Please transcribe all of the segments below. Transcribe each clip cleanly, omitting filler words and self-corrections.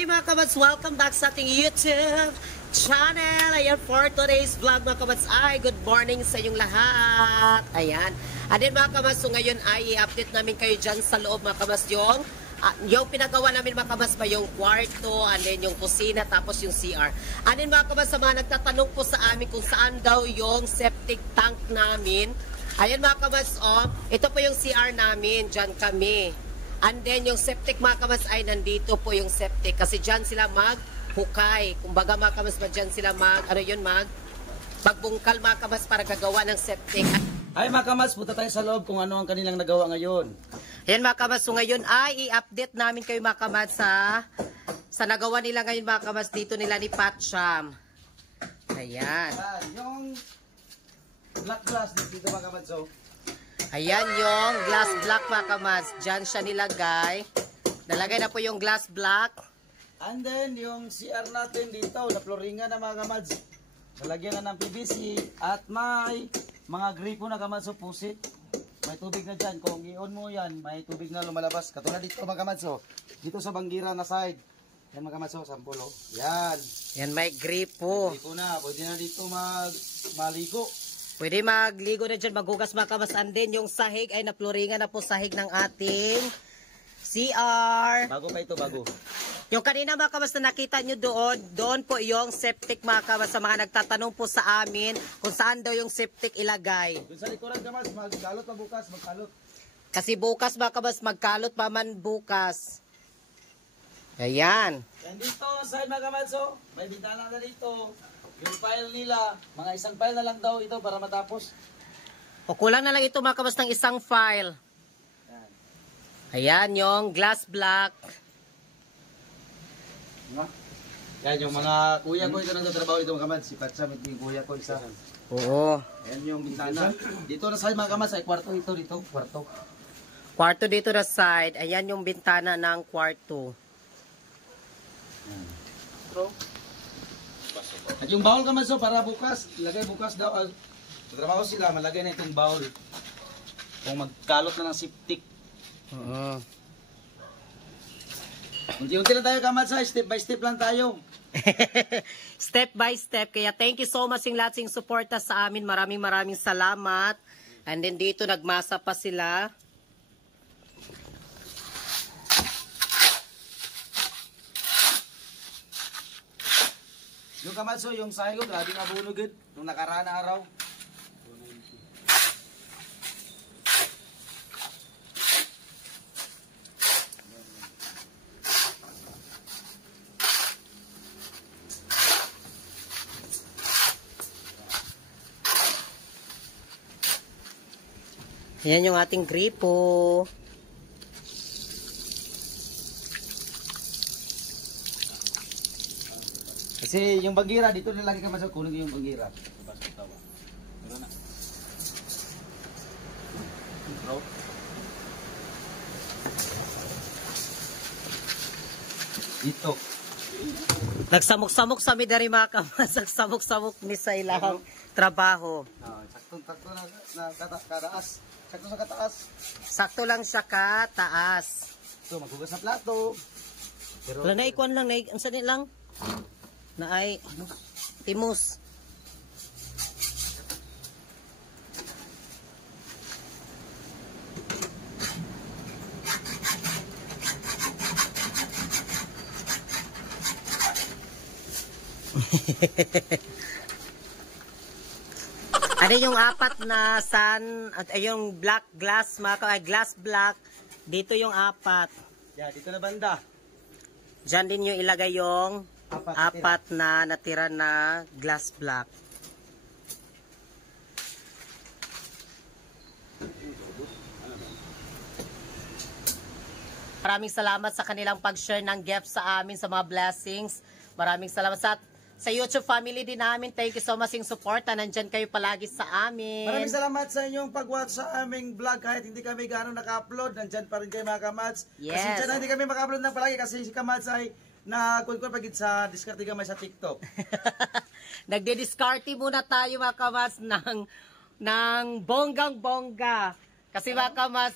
Hi mga kabats! Welcome back sa ating YouTube channel. Ayan, for today's vlog mga kabats ay good morning sa inyong lahat. Ayan. Adin mga kabats, so ngayon ay i-update namin kayo dyan sa loob mga kabats yung pinagawa namin mga kabats ba yung kwarto, and then yung kusina, tapos yung CR. Adin mga kabats, sa mga nagtatanong po sa amin kung saan daw yung septic tank namin. Ayan mga kabats, ito po yung CR namin, dyan kami. And then yung septic mga kabats ay nandito po yung septic kasi dyan sila maghukay. Kumbaga mga kabats ba dyan sila magbungkal mga kabats para gagawa ng septic. Ay mga kabats, punta tayo sa loob kung ano ang kanilang nagawa ngayon. Ayan mga kabats, so ngayon ay i-update namin kayo mga kabats sa nagawa nila ngayon mga kabats dito nila ni Patcham. Ayan. Yung black glass dito mga kabats, ayan yung glass block mga kabats. Diyan siya nilagay. Nalagay na po yung glass block. And then yung CR natin dito, na-flooringan na mga kabats. Nalagyan na ng PVC at may mga gripo na kabats, pusit. May tubig na dyan. Kung i-on mo yan, may tubig na lumalabas. Katulad dito mga kabats, dito sa banggira na side. Yan mga kabats, sampulo. Yan. Yan may gripo. May gripo na. Pwede na dito maligo. Pwede magligo na dyan, maghugas mga kabats. And then yung sahig ay napluringan na po sahig ng ating CR. Bago pa ito, bago. Yung kanina mga kabats na nakita nyo doon po yung septic mga kabats. Sa mga nagtatanong po sa amin kung saan daw yung septic ilagay. Doon sa likuran kabats, magkalot pa bukas, magkalot. Kasi bukas mga kabats, magkalot pa man bukas. Ayan. Yan dito, side mga kabats, may bintana na dito. Yung file nila, mga isang file na lang daw ito para matapos. O kulang na lang ito mga kabats ng isang file. Yan. Ayan yung glass block. Yan yung mga kuya ko ito nagtatrabaho ito mga kabats. Si Patsam, ito yung kuya ko isa. Oo. Ayan yung bintana. Dito na side mga kabats ay kwarto ito dito. Kwarto. Kwarto dito na side. Ayan yung bintana ng kwarto. At yung bowl kabats, para bukas. Ilagay bukas daw. Trabaho sila, malagay na itong bowl. Kung magkalot na ng septic. Oo. Unti-unti lang tayo kabats, step by step lang tayo. Step by step. Kaya thank you so much yung lahat ng suporta sa amin. Maraming salamat. And then dito nagmasa pa sila. Yung kabats, yung sahin ko, grabe nabunog yun. Nung nakaraan na araw. Ayan yung ating gripo. Kasi yung bagira, dito na lagi ka masok, kunin yung bagira. Dito. Nagsamok-samok sa midari mga kamas. Nagsamok-samok ni sa ilang trabaho. Sakto na kataas. Sakto sa kataas. Sakto lang siya kataas. So, maghugas na plato. Pero, wala na ikuan lang. Ang sanit lang. Na ay timus. Ano yung apat na at yung black glass glass black dito yung apat. yeah, dito na banda. Diyan din yung ilagay yung apat na natira na glass block. Maraming salamat sa kanilang pag-share ng gift sa amin, sa mga blessings. Maraming salamat sa YouTube family din namin. Thank you so much yung support. Nandyan kayo palagi sa amin. Maraming salamat sa inyong pag-watch sa aming vlog. Kahit hindi kami gano'ng naka-upload, nandyan pa rin kayo mga kamats. Yes. Kasi dyan hindi kami maka-upload na palagi kasi si kamats ay nakuha pagit sa diskarte gamay sa TikTok. Nagde-discarte muna tayo mga kamats ng bonggang-bongga. Kasi mga kamas,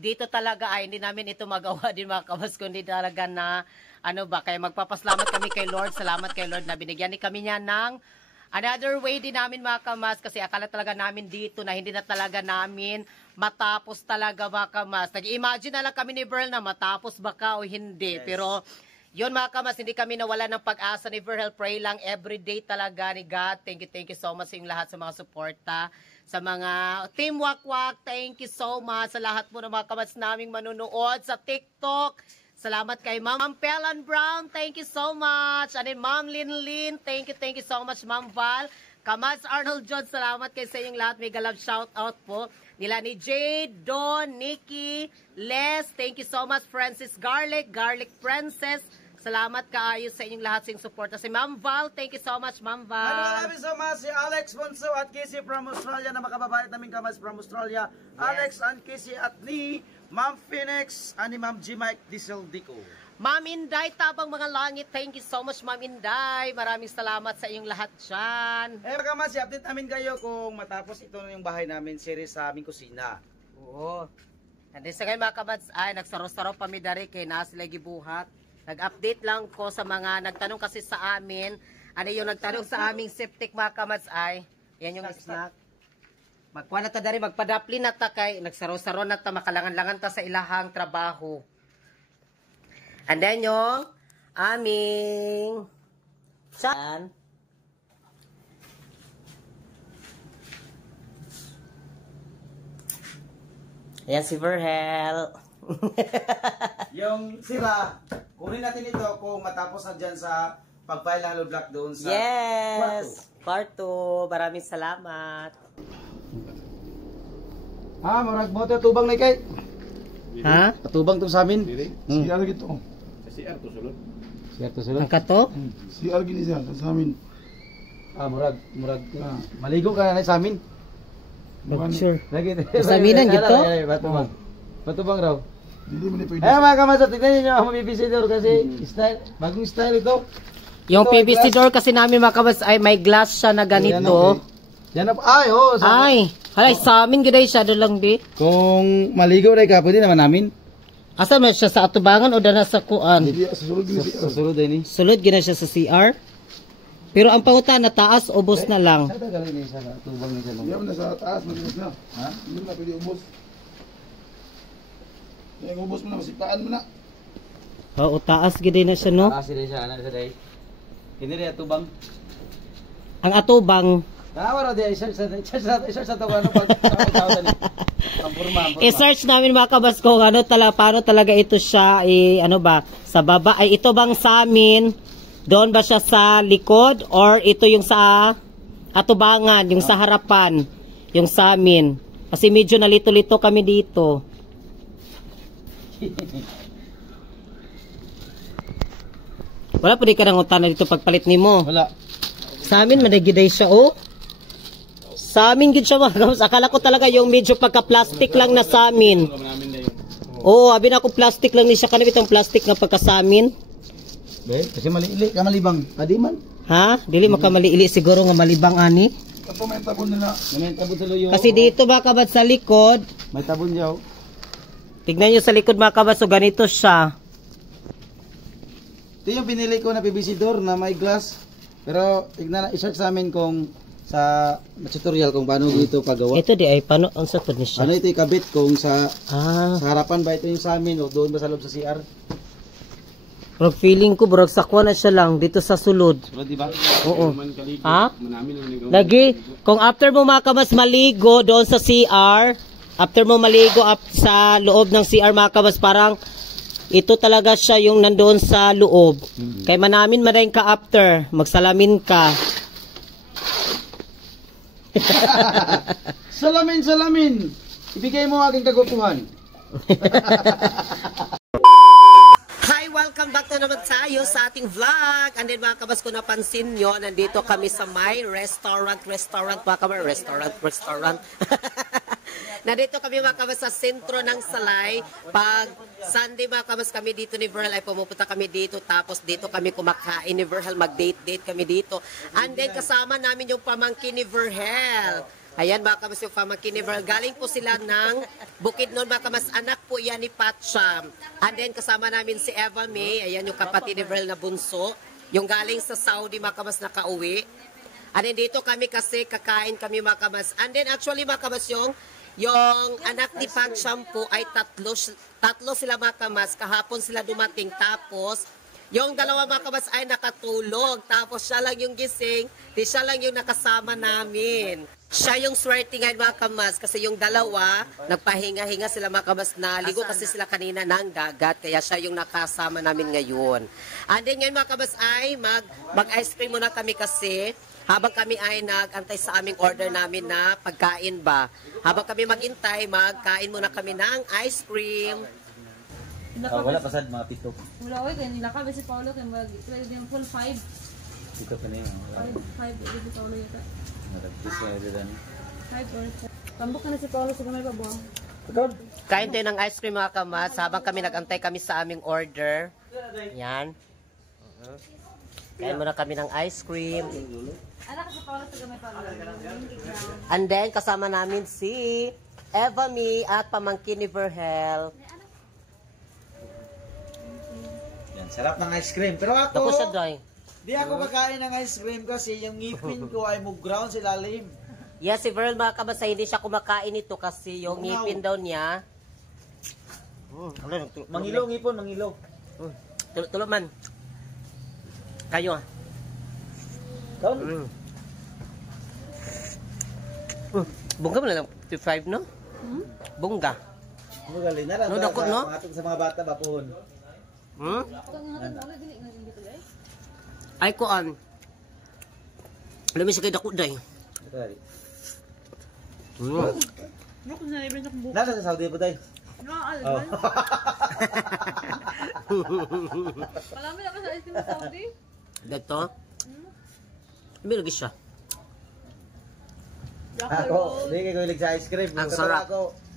dito talaga ay hindi namin ito magawa din mga kamas, kundi talaga na ano ba, kaya magpapasalamat kami kay Lord. Salamat kay Lord na binigyan ni kami niya ng another way din namin mga kamas, kasi akala talaga namin dito na hindi na talaga namin matapos talaga mga kamas. Nag-imagine na lang kami ni Verl na matapos baka o hindi. Yes. Pero yun mga kamas, hindi kami nawala ng pag-asa ni Verl. Pray lang everyday talaga ni God. Thank you so much sa inyong lahat sa mga suporta. Sa mga Team Wakwak, thank you so much sa lahat mo ng mga kamas naming manunood sa TikTok. Salamat kay Ma'am Pelan Brown. Thank you so much. And then Ma'am Linlin. Thank you so much, Ma'am Val. Kamats Arnold John, salamat kay sa inyong lahat. Mega love shout out po. Nila ni Jade, Don, Nikki, Les. Thank you so much, Francis Garlic, Garlic Princess. Salamat kaayo sa inyong lahat sa inyong suporta. Si Ma'am Val, thank you so much, Ma'am Val. Maraming so much si Alex Bonso at Casey from Australia na makababait namin kamas from Australia. Alex and Casey at ni Ma'am Phoenix ani Ma'am G. Mike Diesel Dico. Ma'am Inday, Tabang Mga Langit, thank you so much, Ma'am Inday. Maraming salamat sa inyong lahat dyan. Eh mga kamas, i-update namin kayo kung matapos ito na yung bahay namin, series sa aming kusina. Oo. And then sa kayo mga kabats, ay nagsaro-saro pa mi dari kay nasila gibuhat. Nag-update lang ko sa mga nagtanong kasi sa amin. Ano yung nagtanong sa aming septic mga kabats ay, yan yung snack. Magkuha na ta dari, magpadapli na ta kay, nagsaro-saro na ta, makalangan-langan ta sa ilahang trabaho. And then yung aming chan. Ayan si Verhel. Yung sira, kunin natin ito kung matapos na dyan sa pag-file ng hollow block doon sa Yes! Kwarto. Maraming salamat. Marag mo ito, tubang na kay. Ha? Patubang to sa amin. CR gitu. CR to sulod. Siya to sila. Ang kato? CR gini siya sa amin. Murag. Maligo ka na sa amin. Sure. Lagi. Saminan gito? Patubang. Patubang raw. Dili man ni pwede. Mga kamasot, tignan niyo ang mabibisidor kasi style, bagong style ito. Yung Ito, PVC glass. door kasi namin mga kabas ay may glass siya na ganito. Yan na, oo. Ay, halay sa amin giday siya lang bi. Kung maligo rin ka, pwede naman namin. Asa man siya sa atubangan o dana sa kuan? Dili sa sulod gini CR. Susunod din eh. Sulod gina siya sa CR. Pero ang pangutan na taas ubos na lang. Saan tagalin niya siya na tubang niya siya? Diyan na sa taas mag-ubos na. Ha? Hindi na pwede ubos. Yung ubos mo na masipaan mo na. Oo, taas giday na siya no. Kasi rin siya, ano siya dahil. Hindi rin tubang. Ang atubang Nakawaro din, i-search sa tawag ano pag tawag ni. Ang forma. i-search namin mga kabas kung ano paano talaga ito siya ano ba sa baba ay ito bang sa amin doon ba siya sa likod or ito yung sa atubangan yung sa harapan yung sa amin kasi medyo nalito-lito kami dito. Wala pa di ka nangutan na dito pagpalit nimo. Wala. Sa amin madagiday siya oh. Sa amin gid siya mga kabas. Akala ko talaga yung medyo pagka-plastic lang na sa amin. Oo, abi na ako plastic lang ni siya kanibit ang plastic na pagka sa amin. Kasi maliili, kamalibang. Padi man. Ha? Dili makamaliili siguro nga malibang ani. Kato may tabon nila. May tabon sa luyo. Kasi dito mga kabas sa likod, May tabon diyaw. tignan niyo sa likod mga kabas so ganito siya. Ito yung pinili ko na PVC door na may glass. Pero tignan na, i-search sa amin kung sa tutorial kung paano dito paggawa. Ito di ay paano ang sa ni siya. Ano ito ikabit kung sa Ah, harapan ba ito yung sa amin o doon ba sa loob sa CR? bro feeling ko bro sakwa na siya lang dito sa sulod. Diba, diba? Oo. Ha? Lagi, kung after mo mga kabas maligo doon sa CR, after mo maligo sa loob ng CR mga kabas, parang ito talaga siya yung nandoon sa loob. Kay manamin madaing ka after, magsalamin ka. Salamin! Ibigay mo aking kagutuhan. Hi! Welcome back to naman tayo sa ating vlog. And then mga kabas, kung napansin nyo, nandito kami sa my restaurant, mga kabas, restaurant. Nandito kami mga kabas sa sentro ng Salay. Pag Sunday mga kabas kami dito ni Verhel ay pumupunta kami dito. Tapos dito kami kumakain ni Verhel. Mag-date kami dito. And then kasama namin yung pamangkin ni Verhel. Ayan mga kamas yung pamangkin ni Verl. Galing po sila ng Bukidnon mga kamas. Anak po yan ni Patcham. And then kasama namin si Eva May. Ayan yung kapatid ni Verl na bunso. Yung galing sa Saudi mga kamas nakauwi. And then dito kami kasi kakain kami mga kamas. And then actually mga kamas yung anak ni Patcham po ay tatlo sila mga kamas. Kahapon sila dumating tapos yung dalawa mga kamas ay nakatulog. Tapos siya lang yung gising. Di siya lang yung nakasama namin. Siya yung swerte ngayon mga kamas kasi yung dalawa, nagpahinga-hinga sila mga kamas na ligo kasi sila kanina ng dagat. Kaya siya yung nakasama namin ngayon. And then ngayon mga kamas ay mag-ice cream muna kami kasi habang kami ay nag-antay sa aming order namin na pagkain ba. Habang kami mag-intay, magkain muna kami ng ice cream. Wala pasad mga pito. Wala ko kay nila ka si Paulo kay mag yung full 5. Pito ka na yun. 5 si Paulo yata. Nagpis na yun din. 5 or 7. Tambok na si Paulo sa kamay pa buwang. Kain tayo ng ice cream mga kamas habang kami nag-antay kami sa aming order. Yan. Kain muna kami ng ice cream. Anak si Paulo sa kamay pa buwang. And then kasama namin si Eva May at pamangkin ni Verhel. Yan, sarap ng ice cream. Pero Dako ako, siya dry. di ako makain ng ice cream kasi yung ngipin ko ay mug-ground sa lalim. Yes, si Verl mga kabasa, hindi siya kumakain ito kasi yung ngipin daw niya. Mangilo, ngipon, mangilo. Tulog man. Kayo ah. Down. Bungga mo na lang 55, no? Bungga. Magaling na lang. No, dako, no? Pangatong sa mga bata ba po? Ay ko an. Alam mo siya kay dako day. Ako na libre na kong buka. Nasa sa Saudi po tayo? No, alman. Malami na ka sa ice cream sa Saudi? Dito? May lagi siya. Ako, hindi kayo hilig sa ice cream. Ang sarap.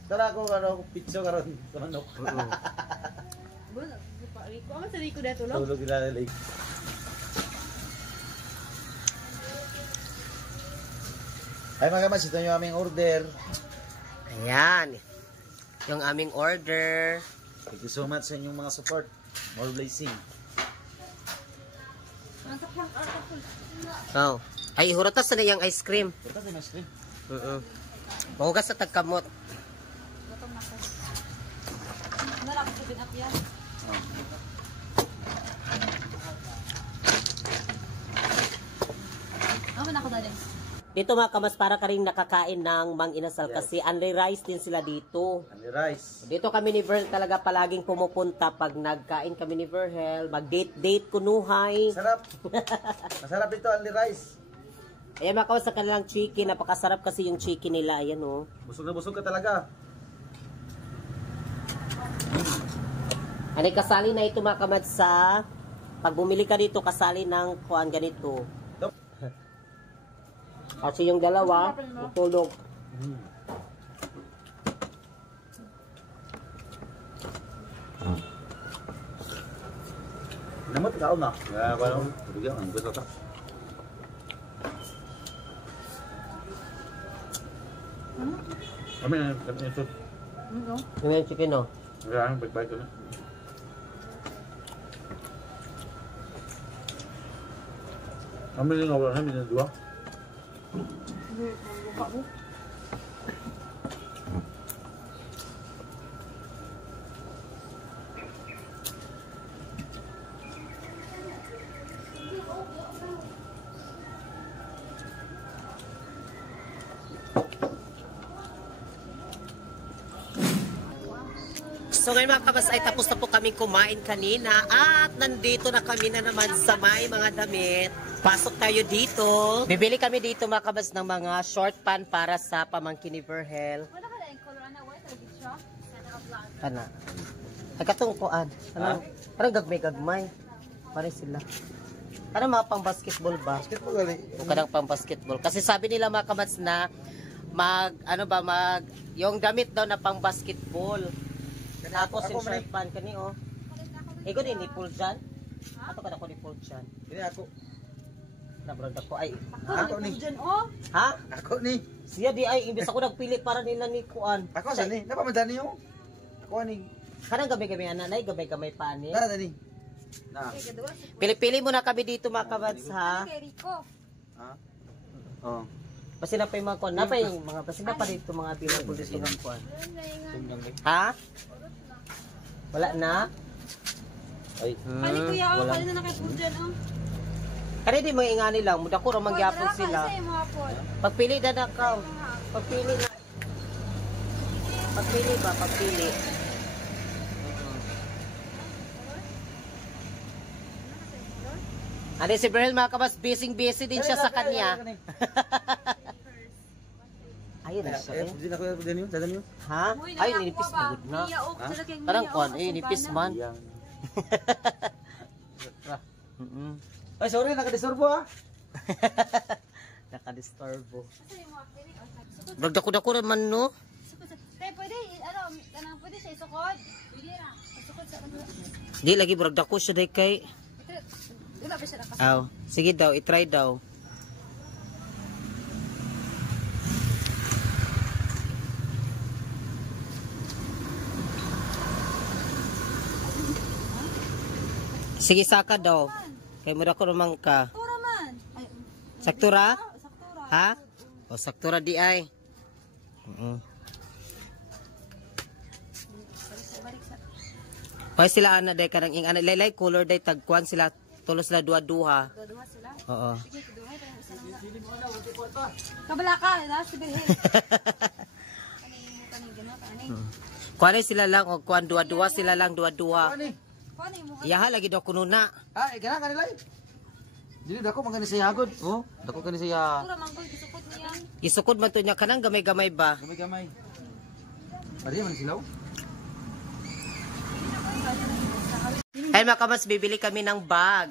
Tara ako, pizza karon sa manok. Rico, ama sa Rico dito, no? Tulog nila nila. Ay mga kamas, ito yung aming order. Ayan. Yung aming order. Thank you so much sa inyong mga support. More blessing. Oh. Ay, huratas na yung ice cream. Ito sa ice cream. Mahugas sa tagkamot. Narap sa binap yan. Aman ako dali. Dito mga kamas, para ka rin nakakain ng Mang Inasal kasi only rice din sila dito. Only rice. Dito kami ni Verl talaga palaging pumupunta pag nagkain kami ni Verhel, mag-date-date kunuhay. Sarap. Masarap ito, only rice. Ayan mga kamas, sa kanilang chicken, napakasarap kasi yung chicken nila. Ayan oh. Busog na busog ka talaga. Ano kasali na ito mga kamad sa pag bumili ka dito, kasali ng kuan ganito. Kasi yung dalawa, tulog. Namot ka na. Ya, parang bigyan ang gusto ta. Kami na ito. Yung chicken oh. Kaya baik-baik ko na. Kami na wala namin na dua. So ngayon mga kabas ay tapos na po kaming kumain kanina at nandito na kami na naman sa may mga damit. Pasok tayo dito. Bibili kami dito mga kabas ng mga short pan para sa pamangkin ni Verhel. Wala ka lang color na white or siya? Sana ka vlog. Kana. Ay katong kuan. Parang gagmay-gagmay. Pare sila. Parang mga pang basketball ba? Basketball gali. O kanang pang basketball. Kasi sabi nila mga kabats na yung damit daw na pang basketball. Tapos yung shirt pan kani oh. Ego din ni pool dyan. Ato ka na ko ni pool dyan. Ini ako. Na brad ako ay. Ako ni. Diyan, oh. Ha? Ako ni. Siya di ay imbes ako nagpili para nila ni kuan. Ako sa ni. Napamadani yung. Ako ni. Kanang gabi-gabi ananay, gabi-gabi pa ni. Na ni. Na. Pili-pili mo na kami dito mga kabads ha. Kay Rico. Ha? Oh. Basta na pa yung mga kuan, na pa yung mga basta na pa dito mga available dito ng kuan. Ha? Wala na? Ay. Kani kuya, oh. wala. Kani na nakipod dyan, oh. Kani di mo ingani lang, muda ko ra magyapon sila. Kasi mga po. Pagpili na na ka. Pagpili na. Pagpili ba? Pagpili. Ano si Brel mga kabas, busy din siya sa kanya. Ayun na siya eh. Hindi na ko din yun. Dadan yun. Ha? Ay, ninipis na good na. Parang kuan, ninipis man. Ay, sorry, nakadisturbo ah. Nakadisturbo. Dagdako-dako naman no. Kaya pwede, ano, kanang pwede siya isukod. Pwede na. Isukod sa kanila. Di lagi bragdako siya day kay. Wala ba siya nakasukod? Aw, sige daw, i-try daw. Sige saka daw. Kay mura ko naman ka. Tura man. Ay, Saktura? saktura. Ha? O saktura di ay. Pay sila ana day kanang ing ana laylay color day tagkuan sila tulo sila duha-duha. Duha sila. Oo. Sige, duha tayo isa lang. Kabala ka, na si Bilhe. Kani gano kani. Kuan sila lang o kuan duha-duha sila lang duha-duha. Ani. Kani mo. Iyaha lagi daw kuno na. Ah, gana kanila. Dili dako magani sa yagod. Oh, dako kani sa Tura manggol isukod niya. Isukod man to niya kanang gamay-gamay ba? gamay-gamay. Pwede man silaw. Ay mga kamas, bibili kami ng bag.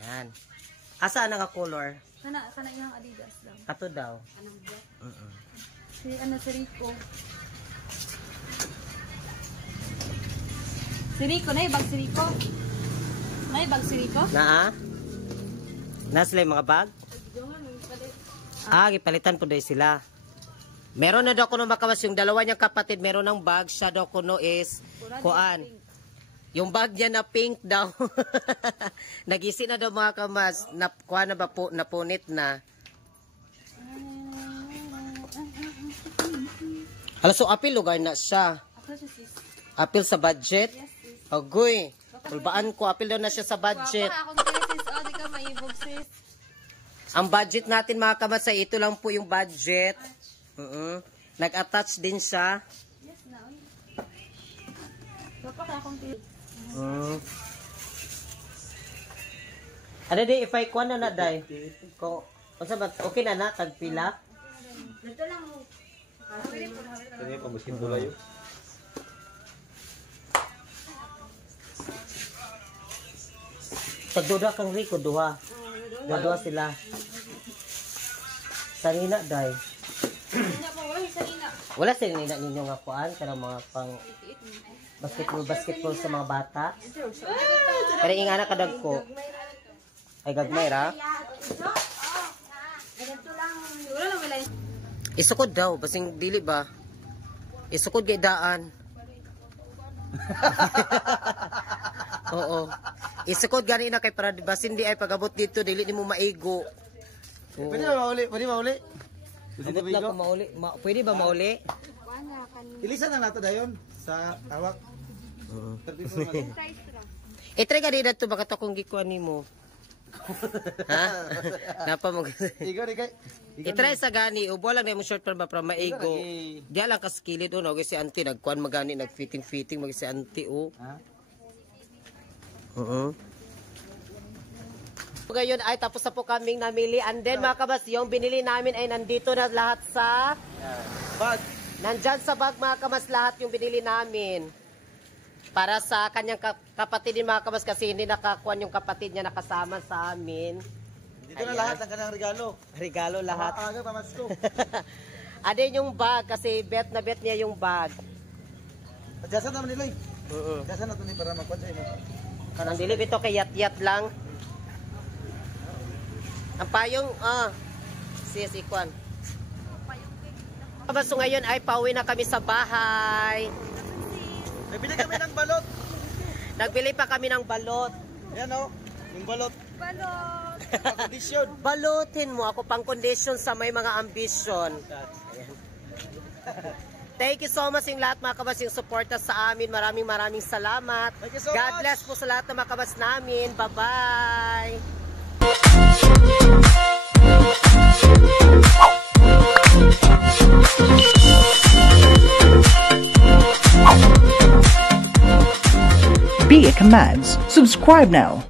Yan. Asa nga color? Kana iyang Adidas daw. Kato daw. Anong black? Si ano si Rico. Si Rico na ibag si Rico. Na ibag si Rico. Naa? Nasila yung mga bag? Gipalitan po daw sila. Meron na daw kuno makawas yung dalawa niyang kapatid, meron ng bag, siya daw kuno is kuan. Yung bag niya na pink daw. Nagisi na daw mga kamas, na kuan na ba po, napunit na. Hala, so apil lugar na siya. Ako siya sis. Apil sa budget? Yes sis. Agoy. Ulbaan ko, apil daw na siya sa budget. Wapa akong kaya sis. Oh, di ka maibog sis. Ang budget natin mga kamas, ito lang po yung budget. Nag-attach din siya. Yes na. Wapa ka akong kaya. Ano di, if I kuha na na, day? Kung, okay na na, tagpila? Dito lang mo. Kani pambusin bulayo. Tagduda kang Rico, duha. Duha sila. Sanina, day. Hindi po, wala yung sarina. Wala sanina ninyo nga kuhaan, karang mga pang basketball sa mga bata. Pero yung anak kadag ko. Ay, gagmay ra. Wala lang wala. Isukod daw, basing dili ba? Isukod kay daan. Oo. Isukod gani na kay para basin di ay pagabot dito, dili ni mo maigo. Pwede ba mauli? Pwede mauli? Abot lang ko mauli. Pwede ba mauli? Ilisan na nato dayon sa tawak. I-try ka din na ito, baka ito kung gikuan ni mo. Ha? Napa mo. Igo di kay. I-try sa gani, ubo lang na yung short para maigo. Diya lang kaskilid, o, si auntie, nagkuan magani, nag-fitting-fitting, mag si auntie, o. Ha? Ngayon ay tapos na po kaming namili. And then mga kabas, yung binili namin ay nandito na lahat sa... Bag. Nandyan sa bag mga kabas lahat yung binili namin. Para sa kanyang kapatid din mga kabas kasi hindi nakakuan yung kapatid niya nakasama sa amin. Dito na lahat ang kanang regalo. Regalo lahat. Aga pamasko. Adin yung bag kasi bet na bet niya yung bag. Adjustan naman nila. Adjustan nato ni para makuha sa imo. Kanang dilip ito kay yat-yat lang. Ang payong, sis, ikwan. So ngayon ay pauwi na kami sa bahay. Nabili kami ng balot. Nagbili pa kami ng balot. Yan o, yung balot. Balot. Condition. Balutin mo ako pang condition sa may mga ambisyon. Ayan. Thank you so much yung lahat mga kabats yung suporta sa amin. Maraming salamat. Thank you so God much. bless po sa lahat ng mga kabats namin. Bye-bye. Be It Commands. Subscribe now.